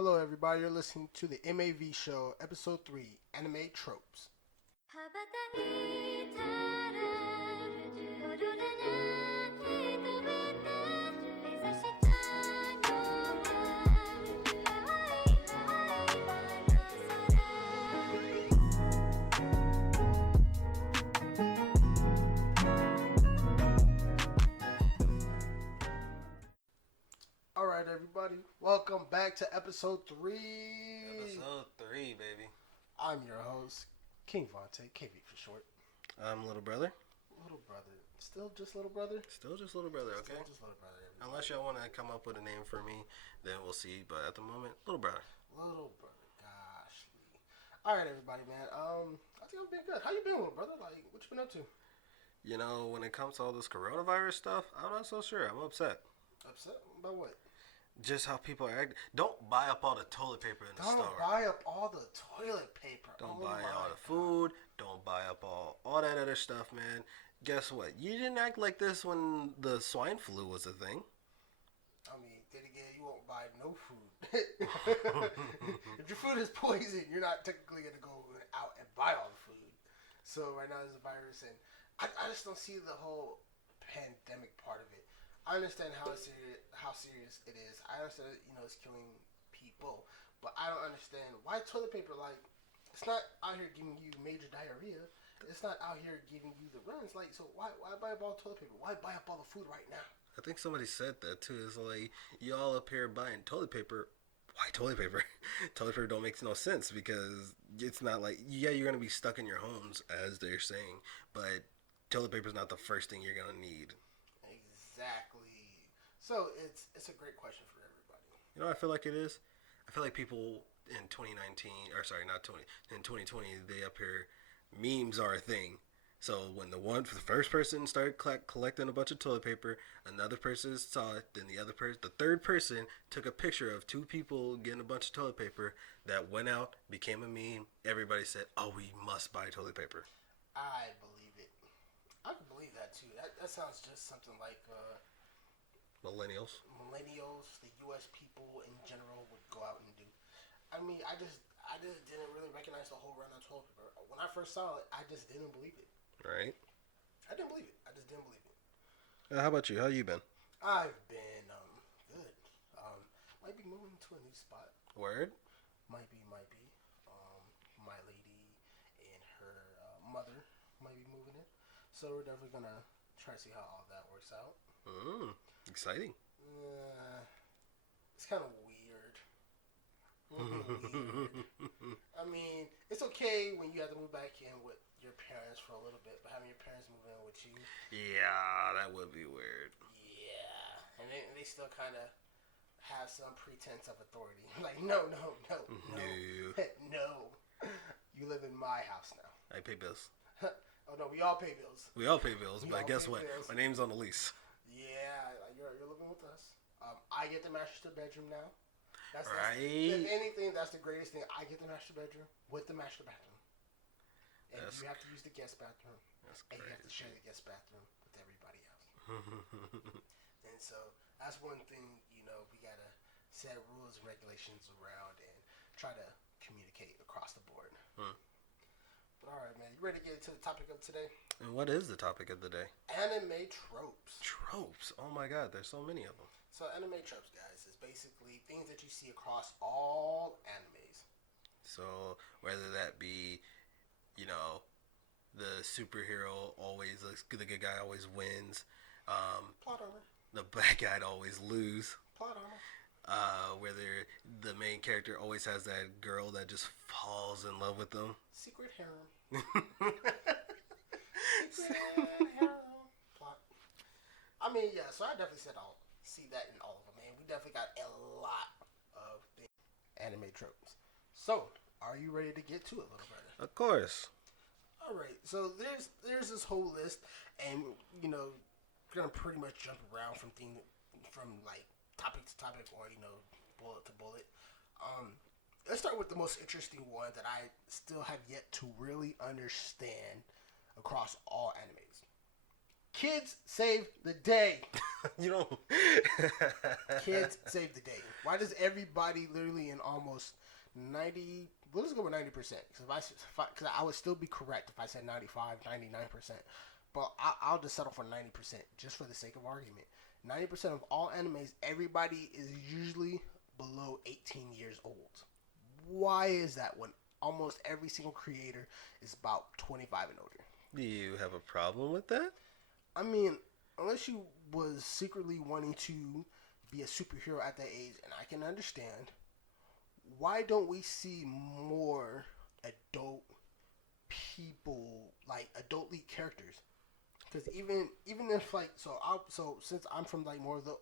Hello, everybody. You're listening to the M.A.V show, episode 3, Anime Tropes. All right, everybody. Welcome back to episode 3. Episode 3, baby. I'm your host, King Vontae, KV for short. I'm little brother. Little brother. Still just little brother? Still just little brother, okay? Still just little brother. Everybody. Unless y'all want to come up with a name for me, then we'll see. But at the moment, little brother. Little brother. Gosh. All right, everybody, man. I think I've been good. How you been, little brother? Like, what you been up to? You know, when it comes to all this coronavirus stuff, I'm not so sure. I'm upset. Upset? About what? Just how people are acting. Don't buy up all the toilet paper in the store. Don't buy up all the toilet paper. Don't buy all the food. Don't buy up all that other stuff, man. Guess what? You didn't act like this when the swine flu was a thing. I mean, then again, you won't buy no food. If your food is poison, you're not technically going to go out and buy all the food. So right now there's a virus, and I just don't see the whole pandemic part of it. I understand how serious it is. I understand, it's killing people, but I don't understand why toilet paper. Like, it's not out here giving you major diarrhea. It's not out here giving you the runs. Like, so why buy up all toilet paper? Why buy up all the food right now? I think somebody said that too. It's like, y'all up here buying toilet paper. Why toilet paper? Toilet paper don't make no sense because it's not like, yeah, you're going to be stuck in your homes, as they're saying, but toilet paper is not the first thing you're going to need. Exactly. So it's a great question for everybody. You know what I feel like it is? I feel like people in 2019, or sorry, not 20, in 2020, they up here, memes are a thing. So when the first person started collecting a bunch of toilet paper, another person saw it, then the third person took a picture of two people getting a bunch of toilet paper that went out, became a meme. Everybody said, "Oh, we must buy toilet paper." I believe it. I can believe that too. That sounds just something like Millennials, the U.S. people in general would go out and do. I mean, I just didn't really recognize the whole run on toilet paper. When I first saw it, I just didn't believe it. right? I didn't believe it. I just didn't believe it. How about you? How you been? I've been good. Might be moving to a new spot. Word? Might be. My lady and her mother might be moving in, so we're definitely gonna try to see how all that works out. Exciting. It's kind of weird. I mean, it's okay when you have to move back in with your parents for a little bit, but having your parents move in with you, Yeah, that would be weird. yeah, and they still kind of have some pretense of authority. Like, no, no. You live in my house now. I pay bills. Oh no, we all pay bills. We all pay bills, We but all guess pay what? bills. My name's on the lease. Yeah, you're living with us. I get the master bedroom now. That's Right. If anything, that's the greatest thing. I get the master bedroom with the master bathroom, and That's- you have to use the guest bathroom, That's and you have to share crazy. the guest bathroom with everybody else. And so that's one thing, we gotta set rules and regulations around and try to communicate across the board. But all right, man, you ready to get into the topic of today? And what is the topic of the day? Anime tropes. Tropes. Oh my god, there's so many of them. So anime tropes, guys, is basically things that you see across all animes. So whether that be, the superhero always, the good guy always wins. Plot armor. The bad guy always lose. Plot armor. Whether the main character always has that girl that just falls in love with them. Secret harem. Secret harem. Plot. I mean, yeah. So I definitely said I'll see that in all of them, man. We definitely got a lot of anime tropes. So, are you ready to get to it, little brother? Of course. All right. So there's this whole list, and we're gonna pretty much jump around from like topic to topic, or bullet to bullet. Let's start with the most interesting one that I still have yet to really understand across all animes. Kids save the day. You don't. Kids save the day. Why does everybody literally in almost 90? Well, let's go with 90%. Because because I would still be correct if I said 95, 99%. But I'll just settle for 90% just for the sake of argument. 90% of all animes, everybody is usually below 18 years old. Why is that when almost every single creator is about 25 and older? Do you have a problem with that? I mean, unless you was secretly wanting to be a superhero at that age, and I can understand, why don't we see more adult people, like adult lead characters? Because even if like so since I'm from like more of the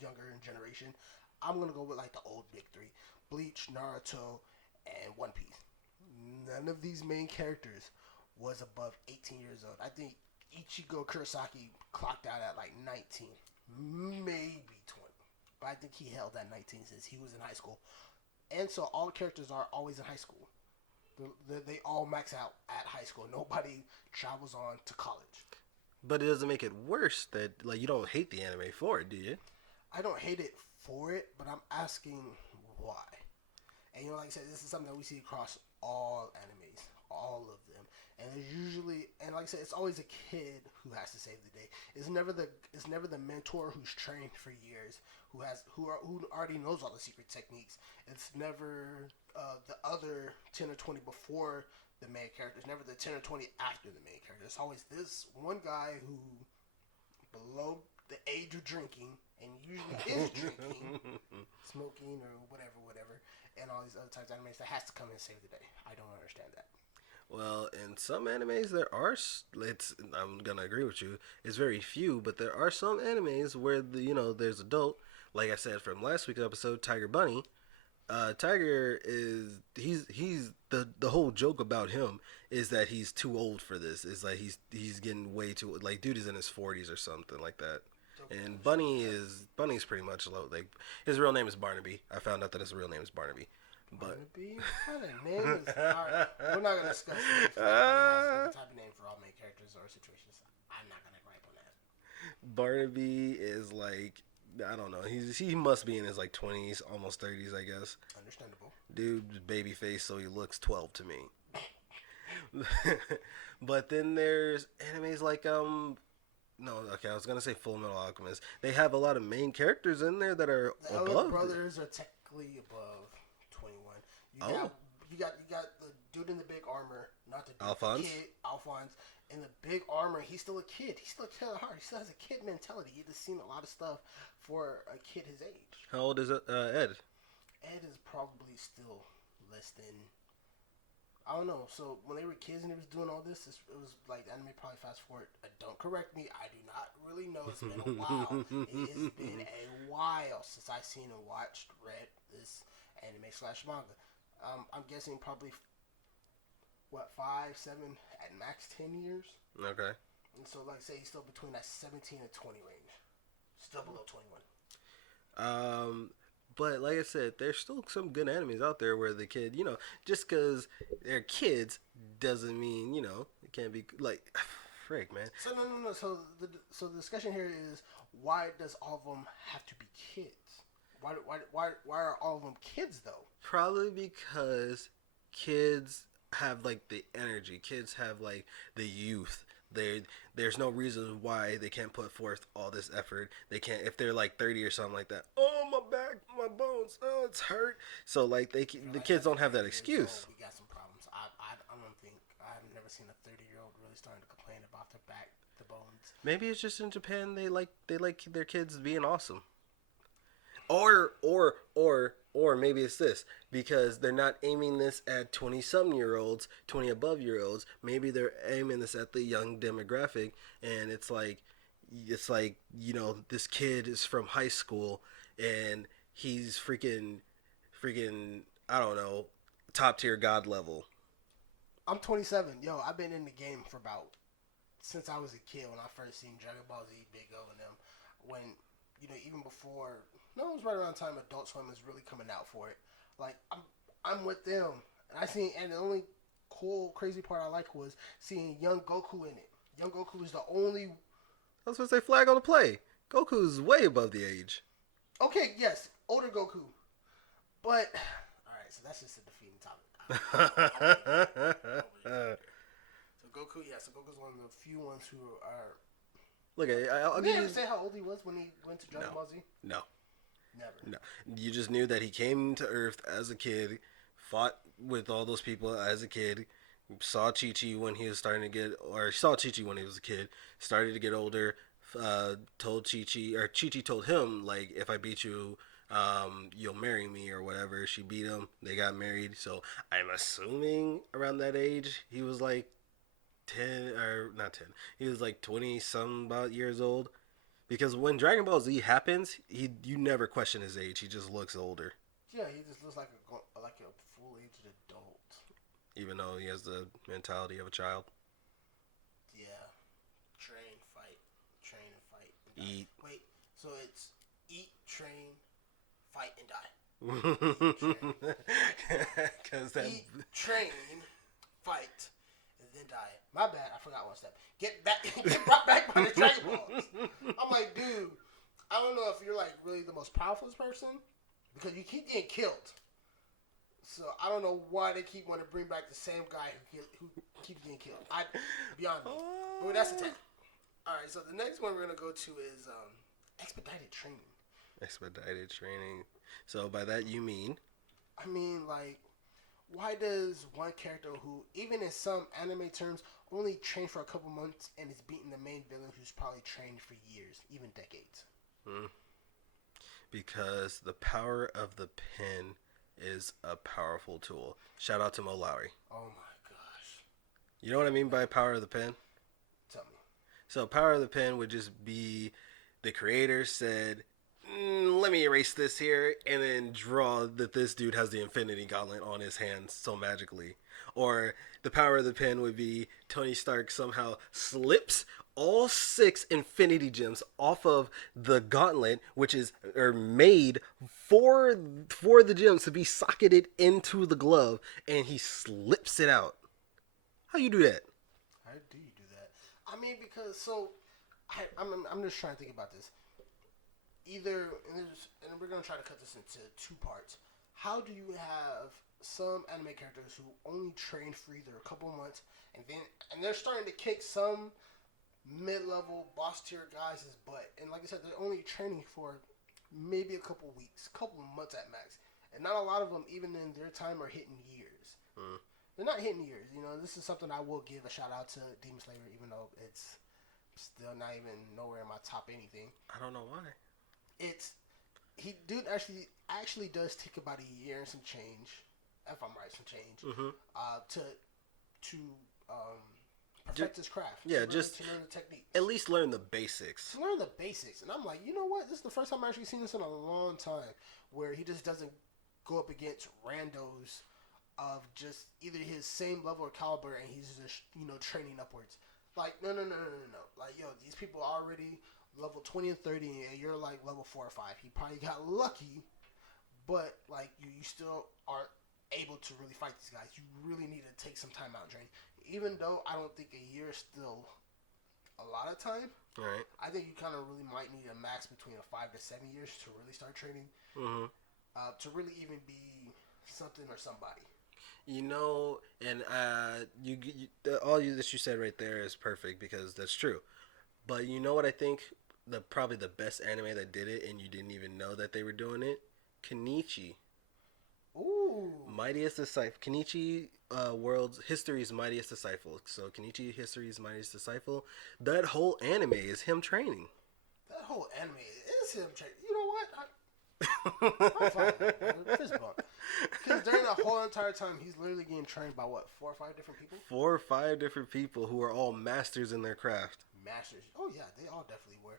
younger generation, I'm gonna go with like the old big three: Bleach, Naruto, and One Piece. None of these main characters was above 18 years old. I think Ichigo Kurosaki clocked out at like 19, maybe 20. But I think he held that 19 since he was in high school. And so all characters are always in high school. They all max out at high school. Nobody travels on to college. But it doesn't make it worse that like you don't hate the anime for it, do you? I don't hate it for it, but I'm asking why. And like I said, this is something that we see across all animes, all of them. And there's usually, and like I said, it's always a kid who has to save the day. It's never the mentor who's trained for years, who already knows all the secret techniques. It's never the other 10 or 20 before the main character. It's never the 10 or 20 after the main character. It's always this one guy who below the age of drinking and usually is drinking, smoking or whatever, and all these other types of animes that has to come and save the day. I don't understand that. Well, in some animes there are. I'm gonna agree with you. It's very few, but there are some animes where there's adult. Like I said from last week's episode, Tiger Bunny. Tiger is he's the whole joke about him is that he's too old for this. It's like he's getting way too like dude is in his 40s or something like that. And Bunny's pretty much low. Like his real name is Barnaby. I found out that his real name is Barnaby. But Barnaby? What kind of name is? Alright, we're not gonna discuss the type of name for all main characters or situations. I'm not gonna gripe on that. Barnaby is like I don't know. He must be in his like 20s, almost 30s, I guess. Understandable. Dude, baby face, so he looks 12 to me. But then there's animes like I was gonna say Full Metal Alchemist. They have a lot of main characters in there that are the above. The brothers are technically above 21. You got the dude in the big armor, not the Alphonse. Kid, Alphonse. In the big armor, he's still a kid. He's still a kid at heart. He still has a kid mentality. He's just seen a lot of stuff for a kid his age. How old is Ed? Ed is probably still less than. I don't know. So when they were kids and he was doing all this, it was like anime. Probably fast forward. Don't correct me. I do not really know. It's been a while. It has been a while since I've seen and read this anime / manga. I'm guessing probably 5, 7, at max 10 years. Okay. And so, like I say, he's still between that 17 and 20 range. Still below 21. But like I said, there's still some good animes out there where the kid, just because they're kids doesn't mean, it can't be like, frick, man. So no. So the discussion here is why does all of them have to be kids? Why are all of them kids though? Probably because kids have like the energy. Kids have like the youth. There's no reason why they can't put forth all this effort. They can't if they're like 30 or something like that. Oh, my back, my bones. Oh, it's hurt. So like the kids don't have that excuse. We got some problems. I don't think I've never seen a 30-year-old really starting to complain about their back, the bones. Maybe it's just in Japan they like their kids being awesome. Or maybe it's this because they're not aiming this at 20-some-year-olds, 20 above year olds. Maybe they're aiming this at the young demographic, and it's like this kid is from high school and he's freaking I don't know, top tier god level. I'm 27. Yo, I've been in the game for since I was a kid when I first seen Dragon Ball Z, Big O, and them. When even before. No, it was right around the time Adult Swim was really coming out for it. Like, I'm with them. And the only cool, crazy part I like was seeing young Goku in it. Young Goku is the only I was going to say flag on the play. Goku's way above the age. Okay, yes, older Goku, but all right, so that's just a defeating topic. So Goku, so Goku's one of the few ones who are. Look, I'll Did give they you. ever say how old he was when he went to Dragon Ball Z? No. Never. No. You just knew that he came to Earth as a kid, fought with all those people as a kid, saw Chi-Chi when he was starting to get, or saw Chi-Chi when he was a kid, started to get older, told Chi-Chi, or Chi-Chi told him, like, if I beat you, you'll marry me or whatever. She beat him. They got married. So I'm assuming around that age, he was like 10, or not 10, he was like 20 some about years old. Because when Dragon Ball Z happens, you never question his age. He just looks older. Yeah, he just looks like a full-aged adult. Even though he has the mentality of a child. Yeah. Train, fight. Train and fight. And Eat. Wait, so it's eat, train, fight, and die. Eat, train, fight, and then die. My bad, I forgot one step. Get brought back by the Dragon Balls. I'm like, dude, I don't know if you're like really the most powerful person because you keep getting killed. So I don't know why they keep wanting to bring back the same guy who keeps getting killed. Beyond me. But that's a 10. All right, so the next one we're gonna go to is expedited training. Expedited training. So by that you mean? I mean, like, why does one character who, even in some anime terms, only trained for a couple months and is beating the main villain who's probably trained for years, even decades? Because the power of the pen is a powerful tool. Shout out to Mo Lowry. Oh my gosh. You know what I mean by power of the pen? Tell me. So power of the pen would just be the creator said, let me erase this here and then draw that this dude has the Infinity Gauntlet on his hands so magically. Or the power of the pen would be Tony Stark somehow slips all 6 Infinity Gems off of the gauntlet, which is made for the gems to be socketed into the glove, and he slips it out. How you do that? How do you do that? I mean, because I'm just trying to think about this. Either, and we're going to try to cut this into 2 parts. How do you have some anime characters who only train for either a couple months and they're starting to kick some mid-level boss tier guys' butt, and like I said, they're only training for maybe a couple weeks, couple months at max, and not a lot of them, even in their time, are hitting years. They're not hitting years. You know, this is something I will give a shout out to Demon Slayer, even though it's still not even nowhere in my top anything. I don't know why. He actually does take about a year and some change, if I'm right, to perfect his craft. Yeah, to learn the techniques. At least learn the basics. To learn the basics, and I'm like, you know what? This is the first time I've actually seen this in a long time, where he just doesn't go up against randos of just either his same level or caliber, and he's just training upwards. Like no. Like these people are already level 20 and 30, and you're like level 4 or 5. He probably got lucky, but like you still aren't able to really fight these guys. You really need to take some time out and train. Even though I don't think a year is still a lot of time. Right. I think you kind of really might need a max between 5 to 7 years to really start training. To really even be something or somebody. And all that you said right there is perfect because that's true. But you know what I think? Probably the best anime that did it, and you didn't even know that they were doing it. Kenichi. Ooh. Mightiest Disciple. Kenichi, world's history's mightiest disciple. So Kenichi, history's mightiest disciple. That whole anime is him training. That whole anime is him training. You know what? I'm fine. Fist bump. Because during the whole entire time, he's literally getting trained by what? 4 or 5 different people. 4 or 5 different people who are all masters in their craft. Masters. Oh yeah, they all definitely were.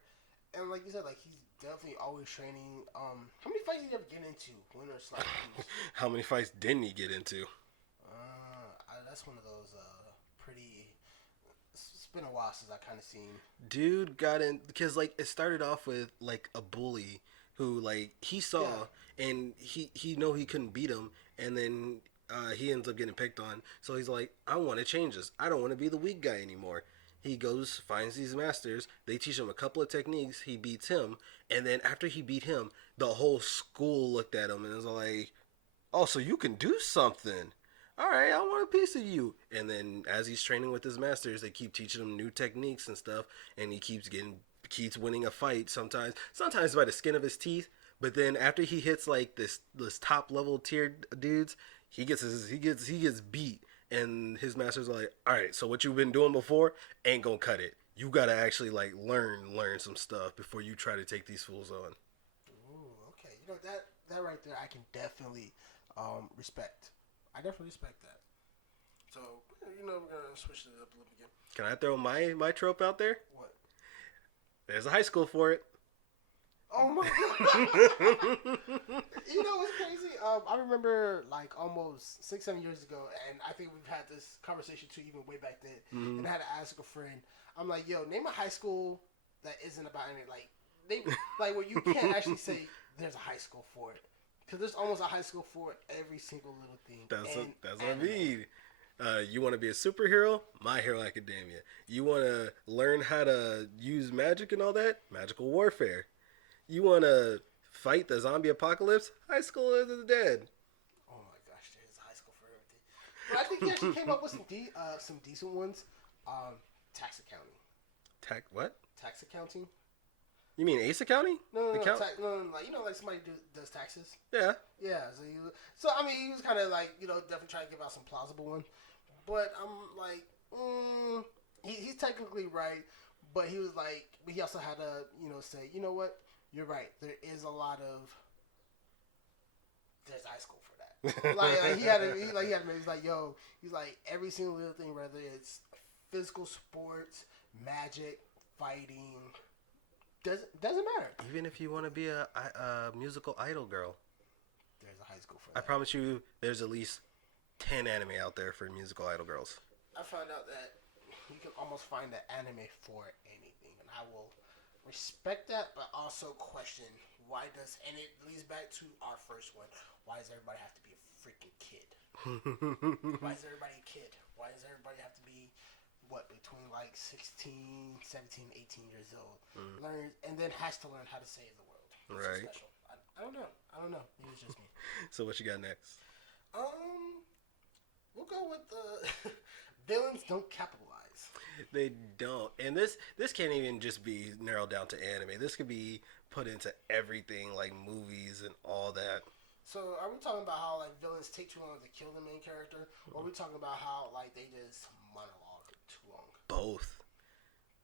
And like you said, like he's definitely always training. How many fights did he ever get into? Winners, like how many fights didn't he get into? That's one of those pretty. It's been a while since I kind of seen. Dude got in because like it started off with like a bully who like he saw and he know he couldn't beat him, and then he ends up getting picked on. So he's like, I want to change this. I don't want to be the weak guy anymore. He goes, finds these masters. They teach him a couple of techniques. He beats him, and then after he beat him, the whole school looked at him and was like, "Oh, so you can do something? All right, I want a piece of you." And then as he's training with his masters, they keep teaching him new techniques and stuff, and he keeps winning a fight. Sometimes by the skin of his teeth. But then after he hits like this top level tier dudes, he gets beat. And his masters are like, all right, so what you've been doing before ain't gonna cut it. You gotta actually like learn some stuff before you try to take these fools on. Ooh, okay. You know that right there, I can definitely respect. I definitely respect that. So we're gonna switch it up a little bit again. Can I throw my trope out there? What? There's a high school for it. Oh my god! You know what's crazy? I remember like almost 6-7 years ago, and I think we've had this conversation too, even way back then. Mm-hmm. And I had to ask a friend. I'm like, "Yo, name a high school that isn't about anything. Like where you can't actually say there's a high school for it, because there's almost a high school for every single little thing." That's what I mean. You want to be a superhero? My Hero Academia. You want to learn how to use magic and all that? Magical Warfare. You want to fight the zombie apocalypse? High School of the Dead. Oh my gosh, there's a high school for everything. But I think he actually came up with some decent ones. Tax accounting. What? Tax accounting. You mean Ace Accounting? No, like somebody does taxes. Yeah. Yeah. So I mean, he was kind of like definitely trying to give out some plausible one, but I'm like, he's technically right, but he was like, but he also had to say, you know what. You're right. There is a lot of. There's high school for that. Like he had to. He's like, yo. He's like every single little thing, whether it's physical sports, magic, fighting. Doesn't matter. Even if you want to be a musical idol girl, there's a high school for that. I promise you, there's at least 10 anime out there for musical idol girls. I found out that you can almost find an anime for anything, and I will respect that, but also question why and it leads back to our first one. Why does everybody have to be a freaking kid? Why is everybody a kid? Why does everybody have to be between like 16, 17, 18 years old? Learn and then has to learn how to save the world. It's right. So special. I don't know. Maybe it's just me. So what you got next? We'll go with the villains don't capitalize. They don't, and this can't even just be narrowed down to anime. This could be put into everything, like movies and all that. So, are we talking about how like villains take too long to kill the main character, or are we talking about how like they just monologue too long?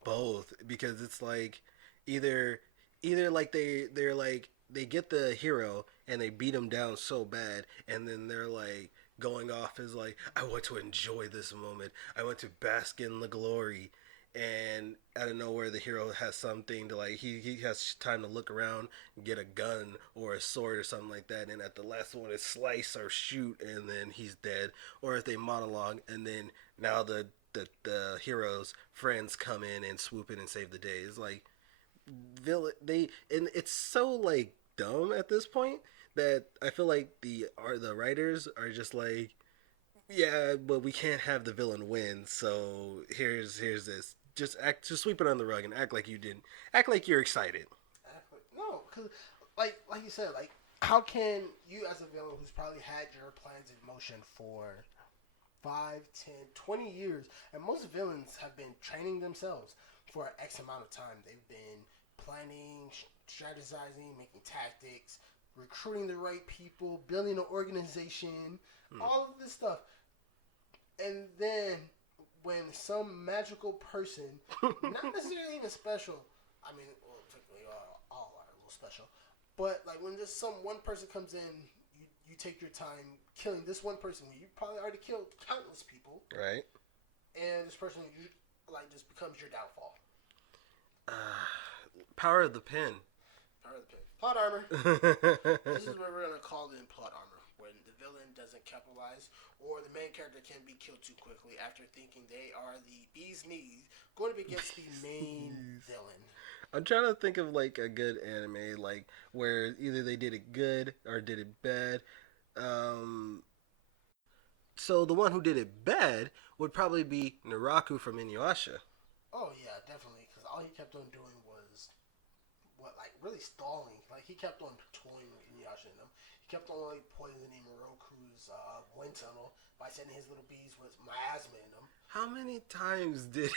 Both, because it's like either like they're like they get the hero and they beat him down so bad, and then they're like going off as like, I want to enjoy this moment. I want to bask in the glory. And out of nowhere, the hero has something to like, he has time to look around, get a gun or a sword or something like that. And at the last one is slice or shoot, and then he's dead. Or if they monologue, and then now the hero's friends come in and swoop in and save the day. It's like, and it's so like dumb at this point that I feel like the writers are just like, yeah, but we can't have the villain win, so here's this. Just sweep it on the rug and act like you didn't. Act like you're excited. No, because like you said, like how can you as a villain who's probably had your plans in motion for 5, 10, 20 years, and most villains have been training themselves for X amount of time. They've been planning, strategizing, making tactics, recruiting the right people, building an organization, all of this stuff. And then when some magical person, not necessarily even special, I mean, well, technically all are a little special, but like when just one person comes in, you take your time killing this one person who you probably already killed countless people. Right. And this person just becomes your downfall. Power of the pen. Plot armor. This is where we're going to call in plot armor. When the villain doesn't capitalize or the main character can be killed too quickly after thinking they are the bee's knees going up against the main villain. I'm trying to think of like a good anime like where either they did it good or did it bad. So the one who did it bad would probably be Naraku from Inuyasha. Oh yeah, definitely. Because all he kept on doing was like really stalling. Like he kept on toying with Inuyasha and them. He kept on like poisoning Moroku's wind tunnel by sending his little bees with miasma in them. How many times did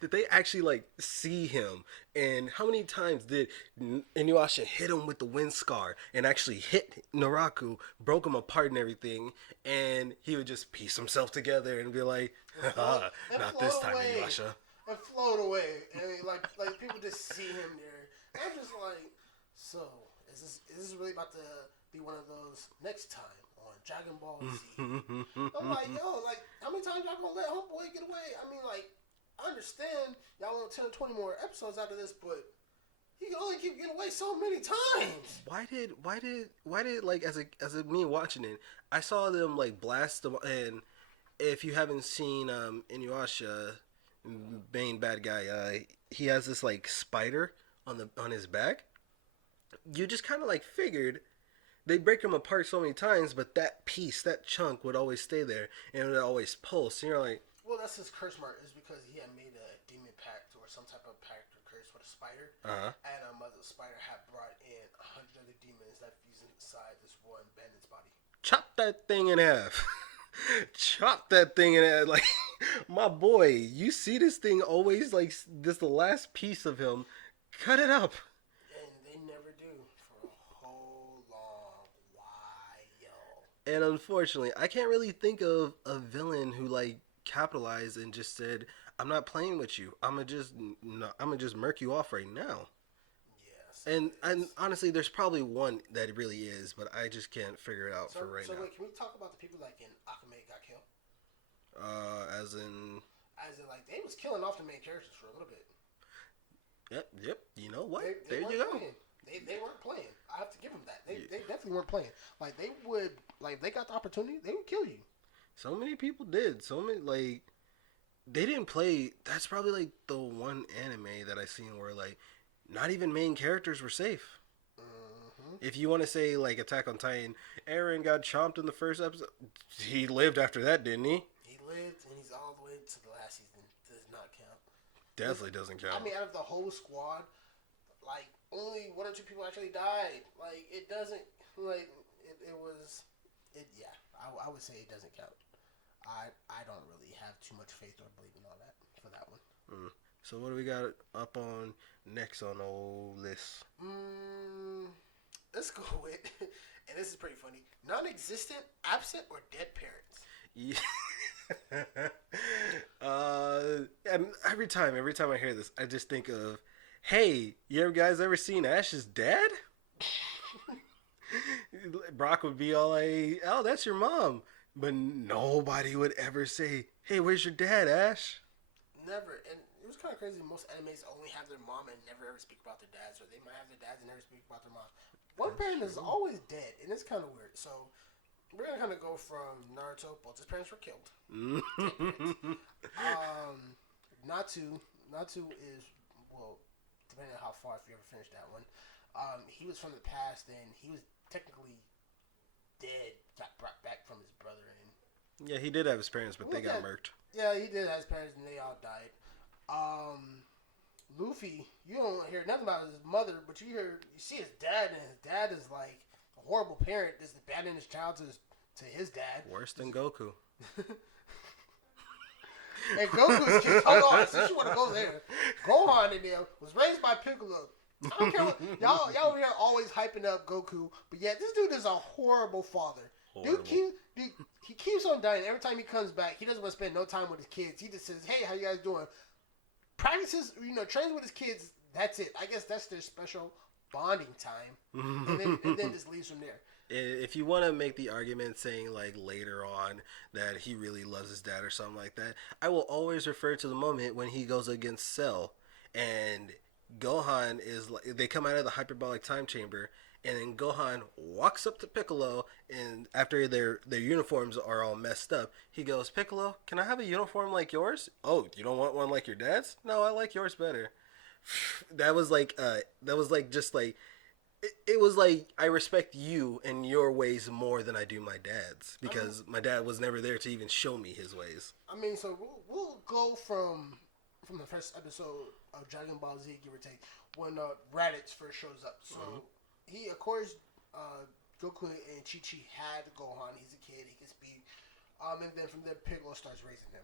did they actually like see him, and how many times did Inuyasha hit him with the wind scar and actually hit Naraku, broke him apart and everything, and he would just piece himself together and be like, "Not this time, away. Inuyasha." And float away, and like people just see him there. And I'm just like, so is this really about to be one of those next time on Dragon Ball Z? I'm like, yo, like how many times y'all gonna let homeboy get away? I mean, like I understand y'all want 10 or 20 more episodes out of this, but he can only keep getting away so many times. Why did like as a me watching it, I saw them like blast them, and if you haven't seen Inuyasha, main bad guy, he has this like spider on his back. You just kind of like figured they break him apart so many times, but that piece, that chunk would always stay there and it would always pulse. And you're like, well, that's his curse mark. Is because he had made a demon pact or some type of pact or curse with a spider, and Mother Spider had brought in 100 other demons that fused inside this one bandit's body. chop that thing in half. Chop that thing in half. Like, my boy, you see this thing always like this, the last piece of him. Cut it up. And they never do for a whole long while. And unfortunately, I can't really think of a villain who like capitalized and just said, "I'm not playing with you. I'm gonna just murk you off right now." Yes. And honestly, there's probably one that really is, but I just can't figure it out for right now. So wait, can we talk about the people like in Akame got killed? As in like they was killing off the main characters for a little bit. Yep. You know what? They there you go. Playing. They weren't playing. I have to give them that. They definitely weren't playing. Like they would, like if they got the opportunity, they would kill you. So many people did. So many like they didn't play. That's probably like the one anime that I seen where like not even main characters were safe. Mm-hmm. If you want to say like Attack on Titan, Eren got chomped in the first episode. He lived after that, didn't he? He lived, and he's all the way to the last season. Does not count. Definitely doesn't count. I mean, out of the whole squad, like only one or two people actually died. Like it doesn't. Like it was. It yeah. I would say it doesn't count. I don't really have too much faith or believe in all that for that one. So what do we got up on next on old list? Let's go with, and this is pretty funny. Non-existent, absent, or dead parents. Yeah. And every time I hear this, I just think of, hey, you guys ever seen Ash's dad? Brock would be all like, oh, that's your mom. But nobody would ever say, hey, where's your dad, Ash? Never. And it was kind of crazy. Most animes only have their mom and never ever speak about their dads, or they might have their dads and never speak about their moms. One parent is always dead, and it's kind of weird. So we're gonna kind of go from Naruto. Both his parents were killed. Natsu is, well, depending on how far, if you ever finished that one, he was from the past, and he was technically dead. Got brought back from his brother, and Yeah, he did have his parents, but they got murked. yeah, he did have his parents, and they all died. Luffy, you don't hear nothing about his mother, but you see his dad, and his dad is like a horrible parent. Just abandoning his child to his dad. Worse than Goku. And Goku's kid, hold on, since you want to go there, Gohan in there was raised by Piccolo. I don't care what, y'all over here always hyping up Goku, but yeah, this dude is a horrible father. Dude, he keeps on dying. Every time he comes back, he doesn't want to spend no time with his kids. He just says, hey, how you guys doing? Practices, trains with his kids. That's it. I guess that's their special bonding time. and then just leaves from there. If you want to make the argument saying like later on that he really loves his dad or something like that, I will always refer to the moment when he goes against Cell and Gohan is like, they come out of the hyperbolic time chamber, and then Gohan walks up to Piccolo, and after their uniforms are all messed up, he goes, Piccolo, can I have a uniform like yours? Oh, you don't want one like your dad's? No, I like yours better. That was like just like it was like, I respect you and your ways more than I do my dad's, because my dad was never there to even show me his ways. I mean, so we'll go from from the first episode of Dragon Ball Z, give or take, when Raditz first shows up. So he, of course, Goku and Chi Chi had Gohan. He's a kid. He can speak. And then from there, Piccolo starts raising him.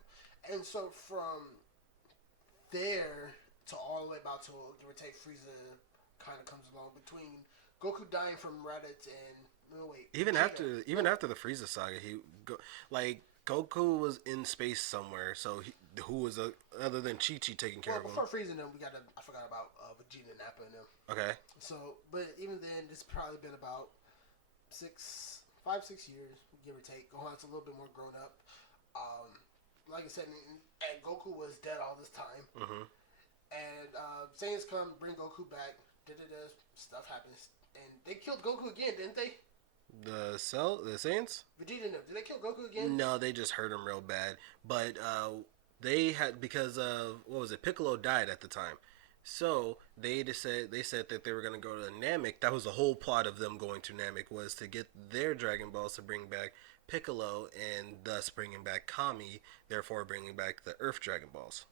And so from there to all the way about to give or take, Frieza kind of comes along between Goku dying from Raditz and even after the Frieza saga, Goku was in space somewhere. So who was other than Chi Chi taking care of him? Before Frieza, then I forgot about Vegeta, Nappa, and them. Okay. So, but even then, it's probably been about 5-6 years, give or take. Gohan's a little bit more grown up. Like I said, and Goku was dead all this time. Mm-hmm. And Saiyans come, bring Goku back. Stuff happens, and they killed Goku again, didn't they? The Saiyans? Vegeta and them. Did they kill Goku again? No, they just hurt him real bad. But they had, because Piccolo died at the time. So they said that they were going to go to Namek. That was the whole plot of them going to Namek, was to get their Dragon Balls to bring back Piccolo, and thus bringing back Kami, therefore bringing back the Earth Dragon Balls.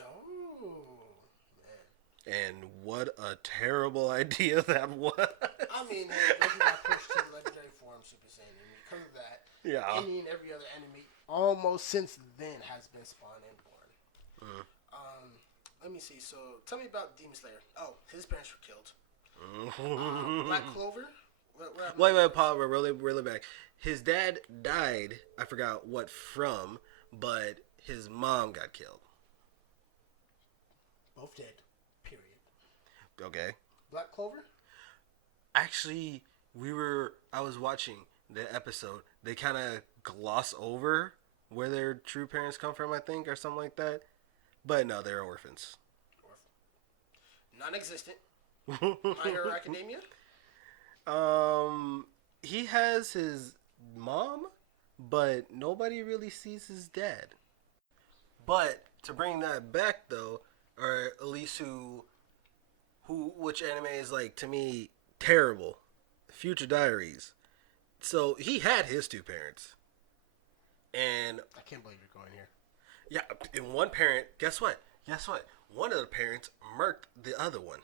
Oh, man. And what a terrible idea that was. I mean, Goku got pushed to the legendary form Super Saiyan, and because of that, any and every other enemy almost since then has been spawned and born. Let me see. So, tell me about Demon Slayer. Oh, his parents were killed. Black Clover. Wait, Paul, we're really back. His dad died. I forgot what from, but his mom got killed. Both dead. Period. Okay. Black Clover. Actually, I was watching the episode. They kind of gloss over where their true parents come from, I think, or something like that. But no, they're orphans. Non-existent. My Hero Academia. He has his mom, but nobody really sees his dad. But to bring that back, though, or at least which anime is, like, to me, terrible. Future Diaries. So he had his two parents. And I can't believe you're going here. Yeah, and one parent, guess what? One of the parents murked the other one.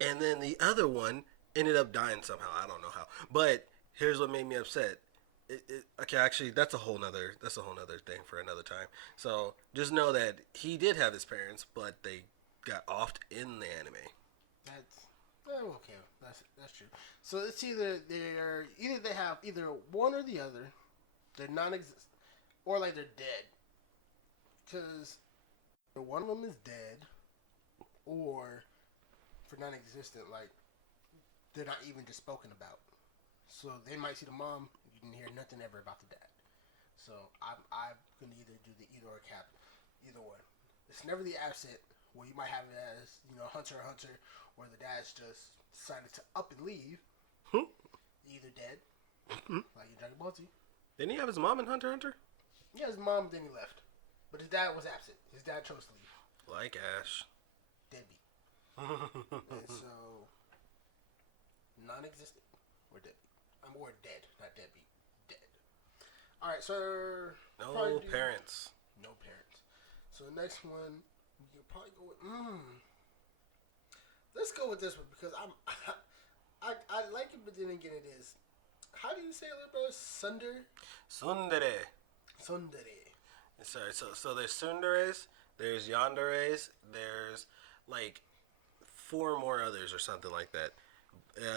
And then the other one ended up dying somehow. I don't know how. But here's what made me upset. Okay, actually, that's a whole nother thing for another time. So just know that he did have his parents, but they got offed in the anime. That's okay. That's true. So it's either they have either one or the other. They're non-existent, or like they're dead. Because one of them is dead, or for non-existent, like they're not even just spoken about. So they might see the mom, you didn't hear nothing ever about the dad. So I'm gonna either do the either or cap, either one. It's never the absent where you might have it as Hunter x Hunter, where the dad's just decided to up and leave. Either dead, like in Dragon Ball Z. Didn't he have his mom in Hunter x Hunter? Yeah, his mom, then he left. But his dad was absent. His dad chose to leave. Like Ash. Deadbeat. And so, non-existent or deadbeat. Or dead, not deadbeat. Dead. Alright, so... No parents. No parents. So the next one, we can probably go with... Let's go with this one, because I like it, but then again it is. How do you say it, bro? Tsundere. Sorry, so there's tsunderes, there's yanderes, there's like 4 more others or something like that.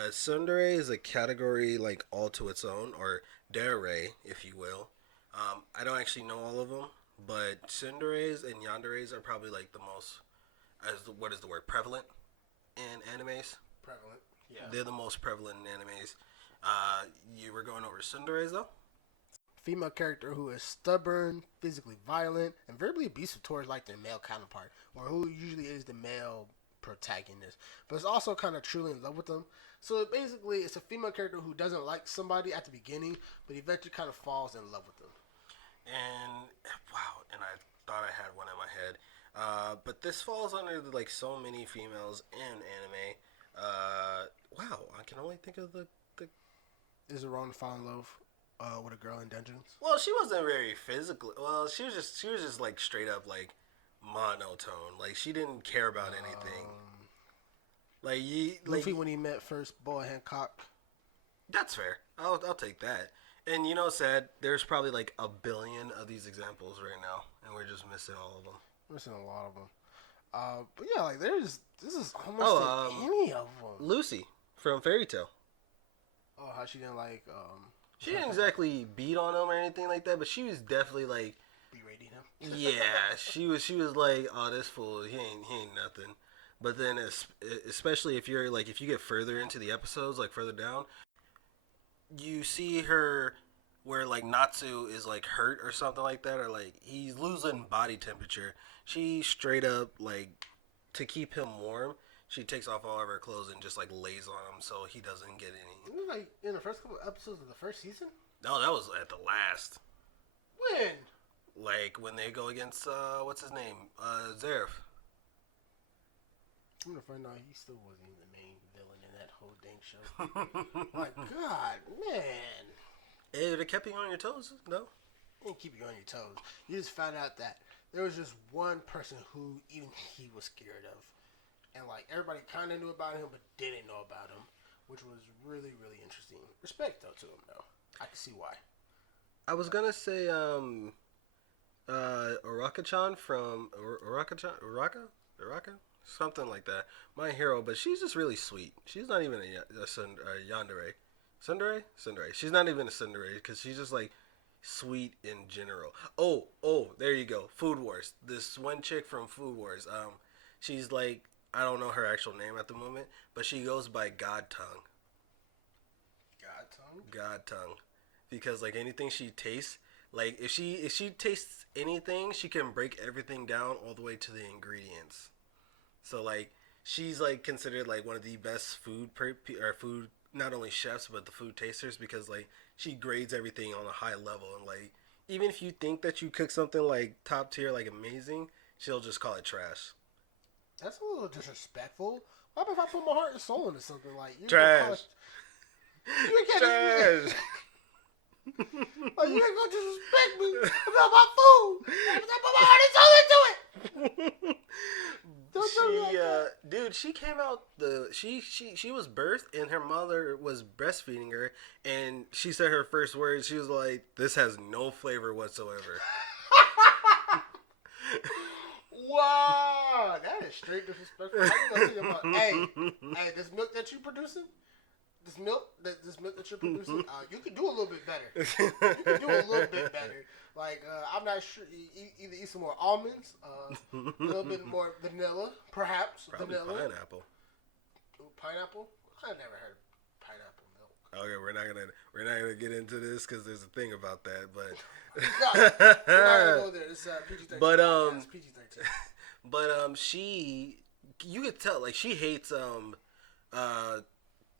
Tsundere is a category like all to its own, or dere, if you will. I don't actually know all of them, but tsunderes and yanderes are probably like the most, what is the word, prevalent in animes. Prevalent, yeah. They're the most prevalent in animes. You were going over tsunderes though? Female character who is stubborn, physically violent, and verbally abusive towards like their male counterpart, or who usually is the male protagonist, but is also kind of truly in love with them. So basically, it's a female character who doesn't like somebody at the beginning, but eventually kind of falls in love with them. And wow, and I thought I had one in my head, but this falls under like so many females in anime. Wow, I can only think of the. Is it wrong to fall in love with a girl in dungeons? Well, she wasn't very physical. Well, she was just like straight up like monotone. Like she didn't care about anything. Like Luffy when he met first Boa Hancock. That's fair. I'll take that. And you know, sad. There's probably like a billion of these examples right now, and we're just missing all of them. Missing a lot of them. But yeah, like this is almost any of them. Lucy from Fairy Tail. Oh, how she didn't like. She didn't exactly beat on him or anything like that, but she was definitely like berating him. Yeah, she was like, oh, this fool, he ain't nothing. But then, especially if you get further into the episodes, like further down, you see her where like Natsu is like hurt or something like that, or like he's losing body temperature. She straight up like to keep him warm, she takes off all of her clothes and just like lays on him so he doesn't get any. It was like in the first couple of episodes of the first season. No, that was at the last. When? Like when they go against what's his name, Zeref. I'm gonna find out he still wasn't the main villain in that whole dang show. My God, man. Hey, they kept you on your toes, no? They didn't keep you on your toes. You just found out that there was just one person who even he was scared of. And like everybody kind of knew about him, but didn't know about him, which was really, really interesting. Respect though to him though. I can see why. I was gonna say Uraka-chan from Uraka, something like that. My hero, but she's just really sweet. She's not even a yandere. Tsundere. She's not even a tsundere because she's just like sweet in general. Oh, there you go. Food Wars. This one chick from Food Wars. She's like, I don't know her actual name at the moment, but she goes by God Tongue. God Tongue. Because like anything she tastes, like if she tastes anything, she can break everything down all the way to the ingredients. So like she's like considered like one of the best food not only chefs but the food tasters because like she grades everything on a high level and like even if you think that you cook something like top tier like amazing, she'll just call it trash. That's a little disrespectful. What if I put my heart and soul into something like trash? You can't trash. Like, you ain't gonna disrespect me about my food. I put my heart and soul into it. Dude, she came out she was birthed and her mother was breastfeeding her and she said her first words. She was like, "This has no flavor whatsoever." Wow, that is straight disrespectful. How you gonna think about? Hey, this milk that you producing? This milk that you're producing, you could do a little bit better. You could do a little bit better. Like, I'm not sure. Either eat some more almonds, a little bit more vanilla, perhaps. Probably vanilla. Pineapple. Ooh, pineapple? I never heard of pineapple milk. Okay, we're not gonna get into this because there's a thing about that, but we're not gonna go there. It's PG-13. But it's PG-13. But you could tell like she hates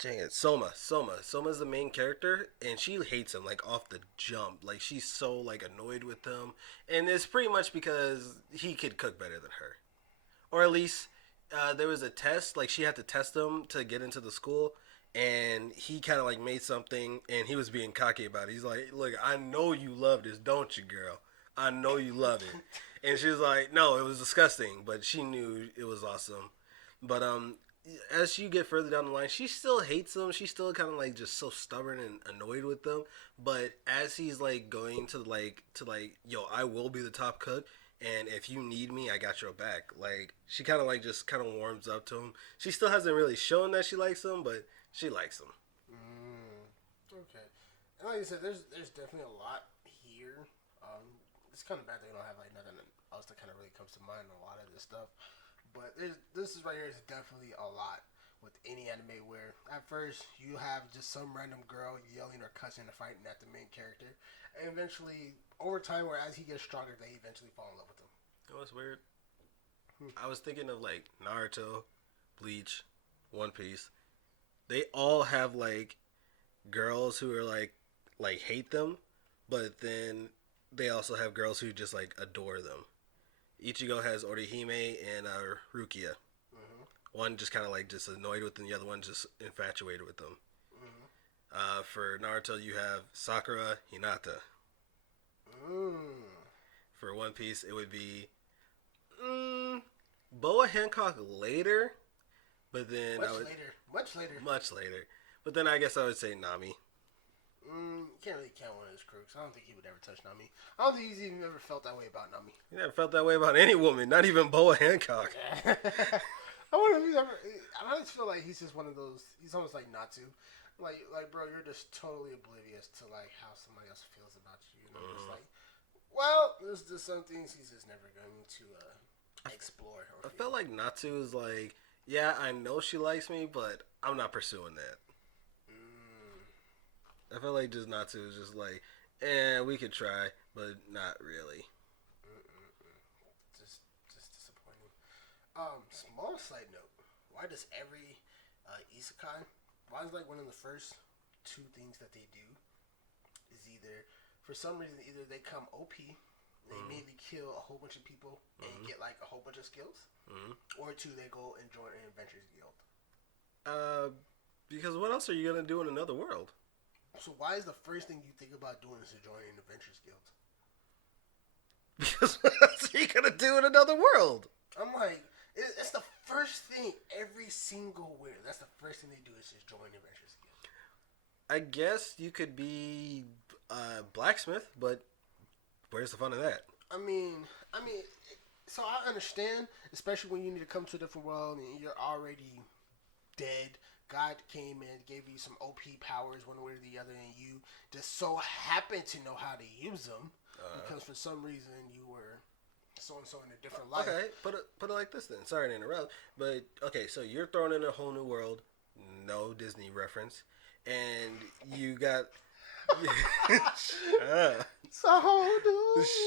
dang it, Soma. Soma's the main character, and she hates him like off the jump. Like she's so like annoyed with him, and it's pretty much because he could cook better than her, or at least there was a test. Like she had to test him to get into the school, and he kind of like made something, and he was being cocky about it. He's like, "Look, I know you love this, don't you, girl? I know you love it." And she was like, "No, it was disgusting," but she knew it was awesome. But as you get further down the line, she still hates him. She's still kind of like just so stubborn and annoyed with them. But as he's like going to like, yo, I will be the top cook, and if you need me, I got your back. Like she kind of like just kind of warms up to him. She still hasn't really shown that she likes him, but she likes him. Okay, and like you said, there's definitely a lot here. It's kind of bad they don't have like nothing else that kind of really comes to mind in a lot of this stuff. But this is right here is definitely a lot with any anime where at first you have just some random girl yelling or cussing or fighting at the main character, and eventually over time, where as he gets stronger, they eventually fall in love with him. You know what's weird? I was thinking of like Naruto, Bleach, One Piece. They all have like girls who are like hate them, but then they also have girls who just like adore them. Ichigo has Orihime and Rukia. Mm-hmm. One just kind of like just annoyed with them. The other one just infatuated with them. Mm-hmm. For Naruto, you have Sakura, Hinata. For One Piece, it would be Boa Hancock later, but then Much later. much later. But then I guess I would say Nami. You can't really count one of his crooks. I don't think he would ever touch Nami. I don't think he's even ever felt that way about Nami. He never felt that way about any woman, not even Boa Hancock. I wonder if he's ever. I just feel like he's just one of those. He's almost like Natsu. Like, bro, you're just totally oblivious to like how somebody else feels about you. You know, just like, well, there's just some things he's just never going to explore. I felt like Natsu is like, yeah, I know she likes me, but I'm not pursuing that. I feel like just Natsu is just like, we could try, but not really. Just disappointing. Small side note: why does every isekai? Why is like one of the first two things that they do is either for some reason either they come OP, they immediately kill a whole bunch of people and get like a whole bunch of skills, or two they go and join an adventurers guild. Because what else are you gonna do in another world? So why is the first thing you think about doing is to join an adventurers guild? Because what else are you gonna do in another world? I'm like, it's the first thing every single winner. That's the first thing they do is just join the adventurers guild. I guess you could be a blacksmith, but where's the fun of that? I mean, so I understand, especially when you need to come to a different world and you're already dead. God came and gave you some OP powers one way or the other, and you just so happen to know how to use them because for some reason you were so and so in a different life. Okay, put it like this then. Sorry to interrupt, but okay, so you're thrown in a whole new world, no Disney reference, and you got. Shut up.